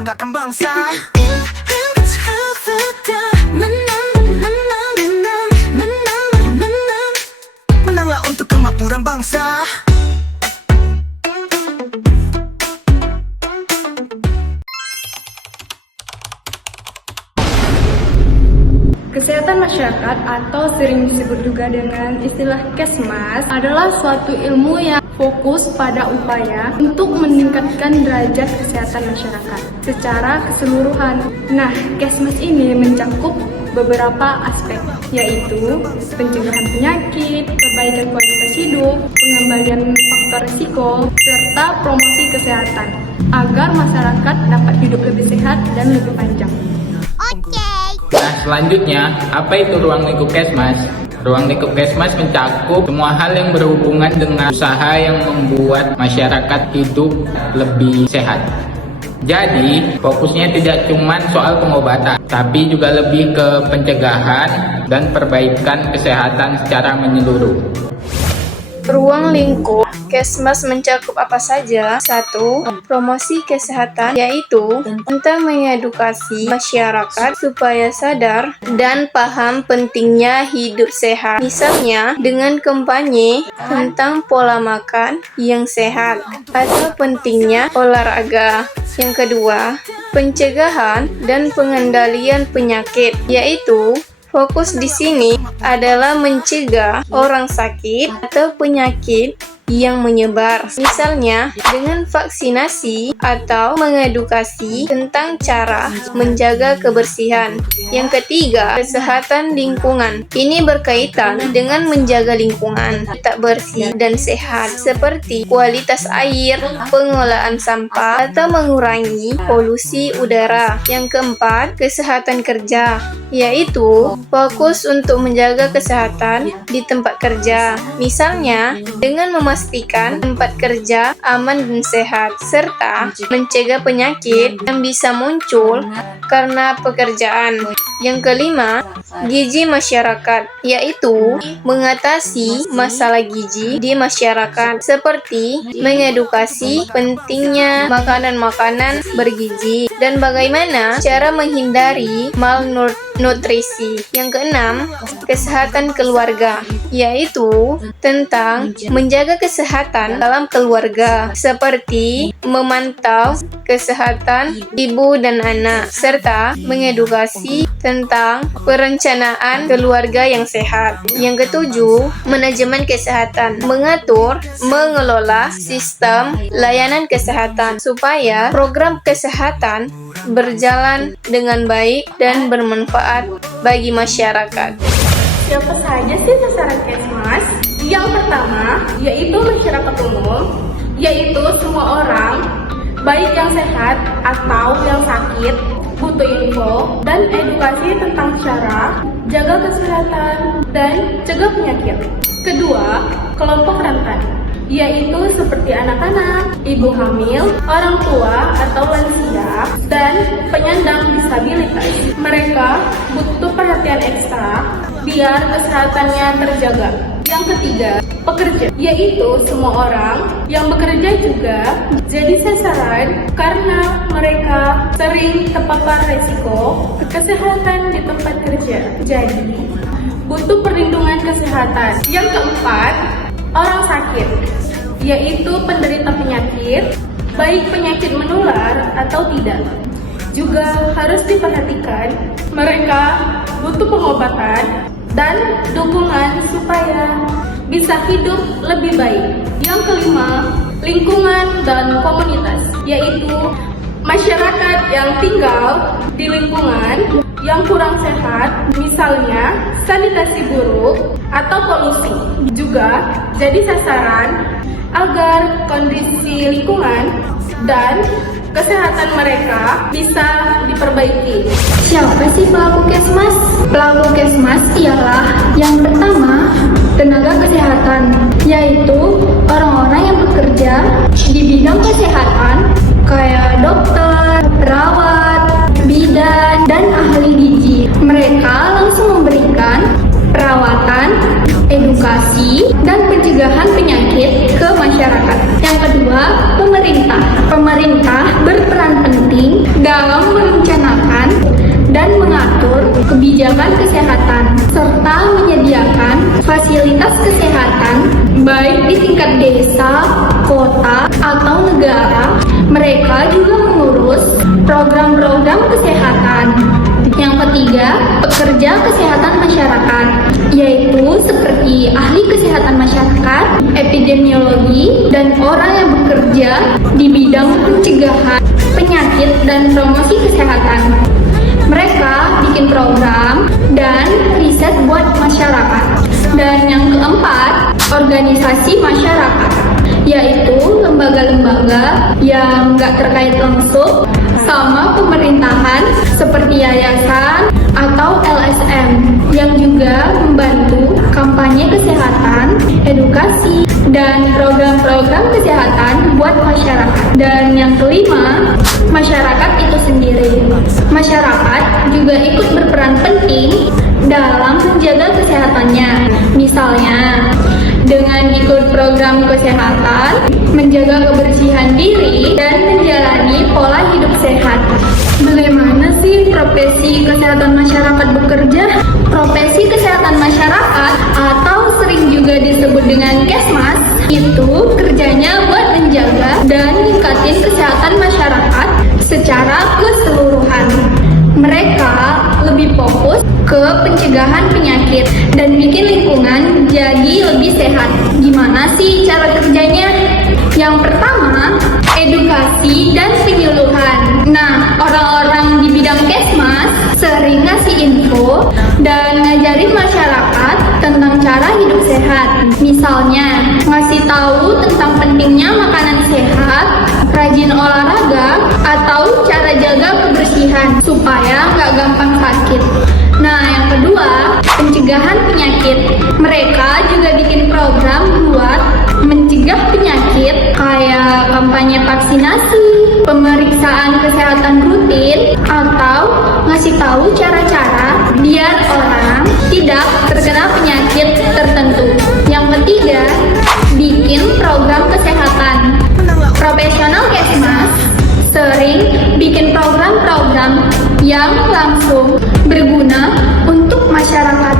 membanggakan bangsa. Menanglah untuk kemakmuran bangsa. Kesehatan masyarakat atau sering disebut juga dengan istilah Kesmas adalah suatu ilmu yang fokus pada upaya untuk meningkatkan derajat kesehatan masyarakat secara keseluruhan. Nah, Kesmas ini mencakup beberapa aspek, yaitu pencegahan penyakit, perbaikan kualitas hidup, pengembalian faktor risiko, serta promosi kesehatan agar masyarakat dapat hidup lebih sehat dan lebih panjang. Nah, selanjutnya, apa itu ruang lingkup Kesmas? Ruang lingkup Kesmas mencakup semua hal yang berhubungan dengan usaha yang membuat masyarakat hidup lebih sehat. Jadi, fokusnya tidak cuma soal pengobatan, tapi juga lebih ke pencegahan dan perbaikan kesehatan secara menyeluruh. Ruang lingkup Kesmas mencakup apa saja? 1. Promosi kesehatan, yaitu tentang mengedukasi masyarakat supaya sadar dan paham pentingnya hidup sehat. Misalnya, dengan kampanye tentang pola makan yang sehat atau pentingnya olahraga. Yang kedua, pencegahan dan pengendalian penyakit, yaitu fokus di sini adalah mencegah orang sakit atau penyakit yang menyebar, misalnya dengan vaksinasi atau mengedukasi tentang cara menjaga kebersihan. Yang ketiga, kesehatan lingkungan. Ini berkaitan dengan menjaga lingkungan tetap bersih dan sehat, seperti kualitas air, pengolahan sampah, atau mengurangi polusi udara. Yang keempat, kesehatan kerja, yaitu fokus untuk menjaga kesehatan di tempat kerja, misalnya dengan memastikan tempat kerja aman dan sehat, serta mencegah penyakit yang bisa muncul karena pekerjaan. Yang kelima, gizi masyarakat, yaitu mengatasi masalah gizi di masyarakat, seperti mengedukasi pentingnya makanan-makanan bergizi dan bagaimana cara menghindari malnutrisi. Yang keenam, kesehatan keluarga, yaitu tentang menjaga kesehatan dalam keluarga, seperti memantau kesehatan ibu dan anak, serta mengedukasi tentang perencanaan keluarga yang sehat. Yang ketujuh, manajemen kesehatan, mengatur, mengelola sistem layanan kesehatan supaya program kesehatan berjalan dengan baik dan bermanfaat bagi masyarakat. Siapa saja sih sasaran Kesmas? Yang pertama, yaitu masyarakat umum, yaitu semua orang, baik yang sehat atau yang sakit, butuh info dan edukasi tentang cara jaga kesehatan dan cegah penyakit. Kedua, kelompok rentan, yaitu seperti anak-anak, ibu hamil, orang tua atau lansia, dan penyandang disabilitas. Mereka butuh perhatian ekstra biar kesehatannya terjaga. Yang ketiga, pekerja, yaitu semua orang yang bekerja juga jadi sasaran karena mereka sering terpapar risiko kesehatan di tempat kerja. Jadi, butuh perlindungan kesehatan. Yang keempat, orang sakit, yaitu penderita penyakit, baik penyakit menular atau tidak, juga harus diperhatikan. Mereka butuh pengobatan dan dukungan supaya bisa hidup lebih baik. Yang kelima, lingkungan dan komunitas, yaitu masyarakat yang tinggal di lingkungan yang kurang sehat, misalnya sanitasi buruk atau polusi, juga jadi sasaran agar kondisi lingkungan dan kesehatan mereka bisa diperbaiki. Siapa sih pelaku Kesmas? Pelaku Kesmas ialah yang pertama, tenaga kesehatan, yaitu orang-orang yang bekerja di bidang kesehatan kayak dokter, perawat, bidan, dan ahli gizi. Mereka langsung memberikan perawatan, edukasi, edukasi dan pencegahan penyakit ke masyarakat. Yang kedua, pemerintah. Pemerintah berperan penting dalam merencanakan dan mengatur kebijakan kesehatan serta menyediakan fasilitas kesehatan baik di tingkat desa, kota, atau negara. Mereka juga mengurus program-program kesehatan. Yang ketiga, pekerja kesehatan masyarakat, yaitu seperti ahli kesehatan masyarakat, epidemiologi, dan orang yang bekerja di bidang pencegahan penyakit dan promosi kesehatan. Mereka bikin program dan riset buat masyarakat. Dan yang keempat, organisasi masyarakat, yaitu lembaga-lembaga yang nggak terkait langsung sama pemerintahan seperti yayasan atau LSM yang juga membantu kampanye kesehatan, edukasi, dan program-program kesehatan buat masyarakat. Dan yang kelima, masyarakat itu sendiri. Masyarakat juga ikut berperan penting dalam menjaga kesehatannya. Misalnya, dengan ikut program kesehatan, menjaga kebersihan diri, dan menjalani pola hidup sehat. Bagaimana sih profesi kesehatan masyarakat bekerja? Profesi kesehatan masyarakat atau sering juga disebut dengan Kesmas itu kerjanya buat menjaga dan meningkatkan kesehatan masyarakat secara keseluruhan. Mereka lebih fokus ke pencegahan penyakit dan bikin lingkungan jadi lebih sehat. Gimana sih cara kerjanya? Yang pertama, edukasi dan penyuluhan. Nah, orang-orang di bidang Kesmas sering ngasih info dan ngajarin masyarakat tentang cara hidup sehat. Misalnya, ngasih tahu tentang pentingnya makanan sehat, rajin olahraga, atau cara jaga kebersihan supaya nggak gampang sakit. Nah, yang kedua, pencegahan penyakit. Mereka juga bikin program buat mencegah penyakit kayak kampanye vaksinasi, pemeriksaan kesehatan rutin, atau ngasih tahu cara-cara biar orang tidak terkena penyakit tertentu. Yang ketiga, bikin program kesehatan. Profesional Kesmas sering bikin program-program yang langsung berguna untuk masyarakat,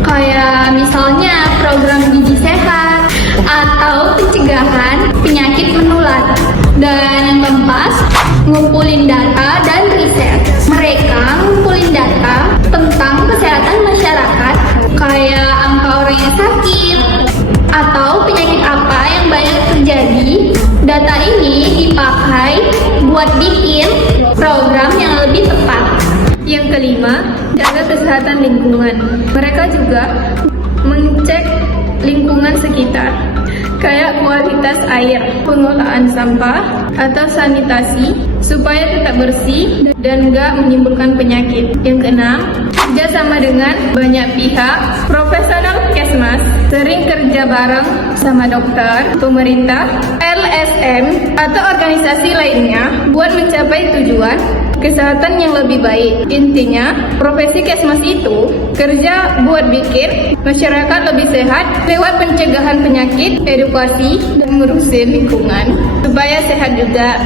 kayak misalnya program gizi sehat atau pencegahan penyakit menular. Dan yang keempat, ngumpulin data dan riset. Mereka ngumpulin data tentang kesehatan masyarakat, kayak angka orang yang sakit atau penyakit apa yang banyak terjadi. Data ini dipakai buat bikin program yang lebih tepat. Yang kelima, jaga kesehatan lingkungan. Mereka juga mengecek lingkungan sekitar, kayak kualitas air, pengolahan sampah, atau sanitasi, supaya tetap bersih dan nggak menimbulkan penyakit. Yang keenam, kerjasama dengan banyak pihak. Profesional Kesmas sering kerja bareng sama dokter, pemerintah, LSM, atau organisasi lainnya buat mencapai tujuan kesehatan yang lebih baik. Intinya, profesi Kesmas itu kerja buat bikin masyarakat lebih sehat lewat pencegahan penyakit, edukasi, dan ngurusin lingkungan supaya sehat juga.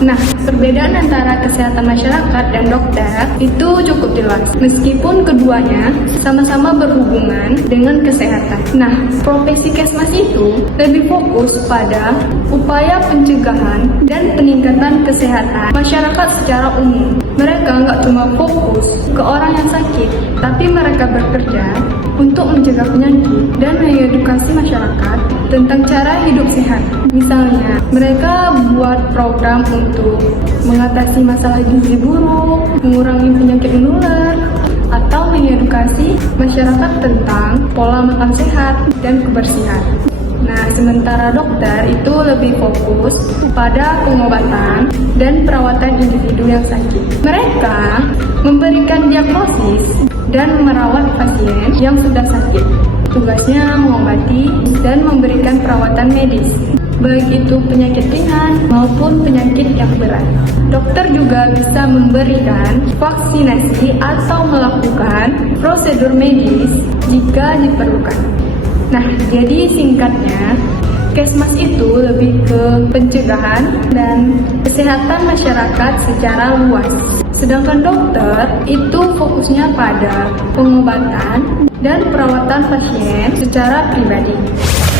Nah, perbedaan antara kesehatan masyarakat dan dokter itu cukup jelas, meskipun keduanya sama-sama berhubungan dengan kesehatan. Nah, profesi Kesmas itu lebih fokus pada upaya pencegahan dan peningkatan kesehatan masyarakat secara umum. Mereka nggak cuma fokus ke orang yang sakit, tapi mereka bekerja untuk mencegah penyakit dan mengedukasi masyarakat tentang cara hidup sehat. Misalnya, mereka buat program untuk mengatasi masalah gizi buruk, mengurangi penyakit menular, atau mengedukasi masyarakat tentang pola makan sehat dan kebersihan. Nah, sementara dokter itu lebih fokus pada pengobatan dan perawatan individu yang sakit. Mereka memberikan diagnosis dan merawat pasien yang sudah sakit. Tugasnya mengobati dan memberikan perawatan medis, baik itu penyakit ringan maupun penyakit yang berat. Dokter juga bisa memberikan vaksinasi atau melakukan prosedur medis jika diperlukan. Nah, jadi singkatnya, Kesmas itu lebih ke pencegahan dan kesehatan masyarakat secara luas. Sedangkan dokter itu fokusnya pada pengobatan dan perawatan pasien secara pribadi.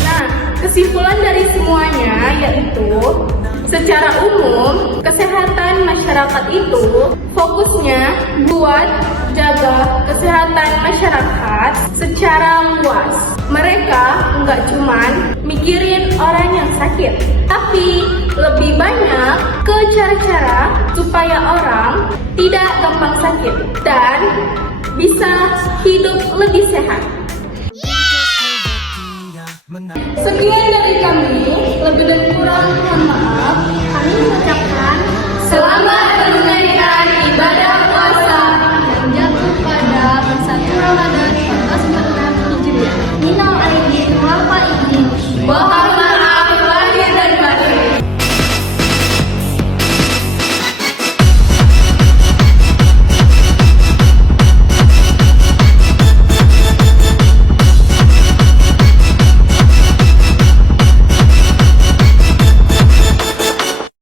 Nah, kesimpulan dari semuanya yaitu secara umum kesehatan masyarakat itu fokusnya buat jaga kesehatan masyarakat secara luas. Mereka nggak cuman mikirin orang yang sakit, tapi lebih banyak ke cara-cara supaya orang tidak gampang sakit dan bisa hidup lebih sehat. Sekian dari kami, lebih dan kurang